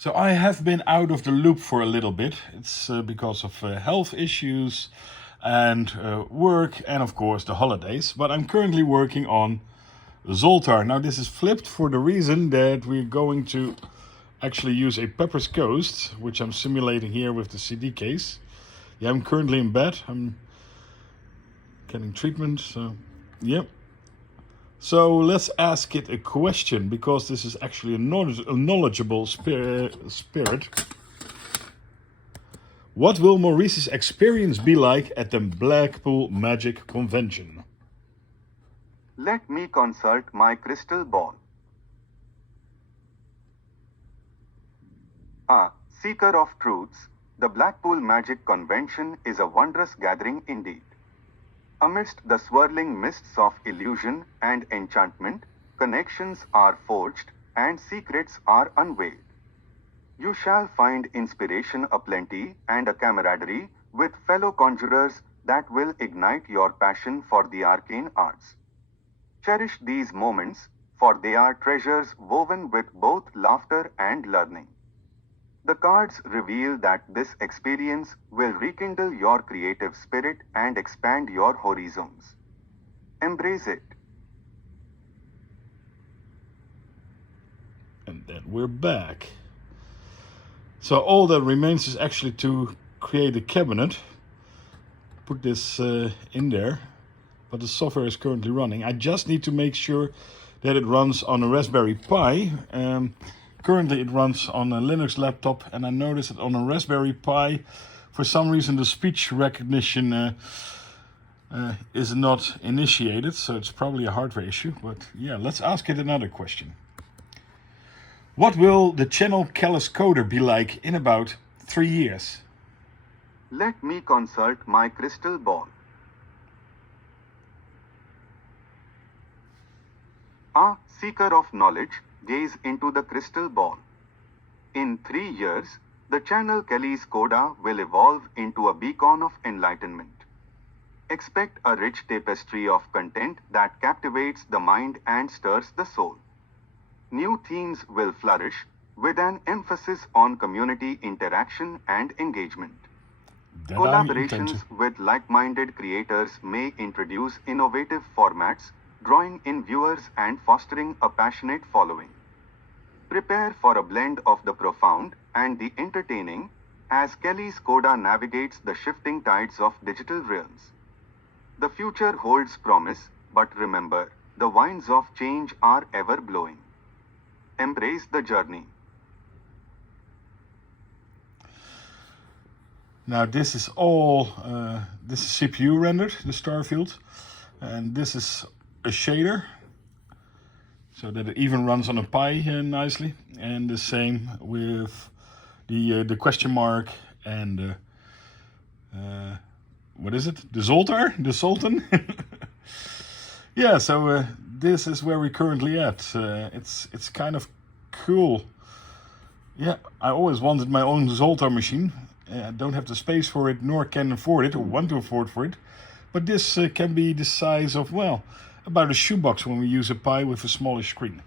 So I have been out of the loop for a little bit. It's because of health issues and work and of course the holidays. But I'm currently working on Zoltar. Now this is flipped for the reason that we're going to actually use a Pepper's Ghost, which I'm simulating here with the CD case. Yeah, I'm currently in bed. I'm getting treatment, so yep. So let's ask it a question, because this is actually a knowledgeable spirit. What will Maurice's experience be like at the Blackpool Magic Convention? Let me consult my crystal ball. Ah, seeker of truths, the Blackpool Magic Convention is a wondrous gathering indeed. Amidst the swirling mists of illusion and enchantment, connections are forged and secrets are unveiled. You shall find inspiration aplenty and a camaraderie with fellow conjurers that will ignite your passion for the arcane arts. Cherish these moments, for they are treasures woven with both laughter and learning. The cards reveal that this experience will rekindle your creative spirit and expand your horizons. Embrace it. And then we're back. So all that remains is actually to create a cabinet. Put this in there. But the software is currently running. I just need to make sure that it runs on a Raspberry Pi. Currently it runs on a Linux laptop, and I noticed that on a Raspberry Pi, for some reason the speech recognition is not initiated, so it's probably a hardware issue. But yeah, let's ask it another question. What will the channel Callus Coder be like in about 3 years? Let me consult my crystal ball. Ah, seeker of knowledge, gaze into the crystal ball. In 3 years, the channel Kelly's Coda will evolve into a beacon of enlightenment. Expect a rich tapestry of content that captivates the mind and stirs the soul. New themes will flourish, with an emphasis on community interaction and engagement. Collaborations with like-minded creators may introduce innovative formats, drawing in viewers and fostering a passionate following. Prepare for a blend of the profound and the entertaining, as Kelly's Coda navigates the shifting tides of digital realms. The future holds promise, but remember, the winds of change are ever blowing. Embrace the journey. Now this is all, this is CPU rendered, the starfield, and this is a shader, so that it even runs on a Pi nicely, and the same with the question mark and what is it? The Zoltar? The Sultan? Yeah, so this is where we're currently at. It's kind of cool. Yeah, I always wanted my own Zoltar machine. I don't have the space for it, nor can afford it, or want to afford for it. But this can be the size of, well, about a shoebox when we use a Pi with a smaller screen.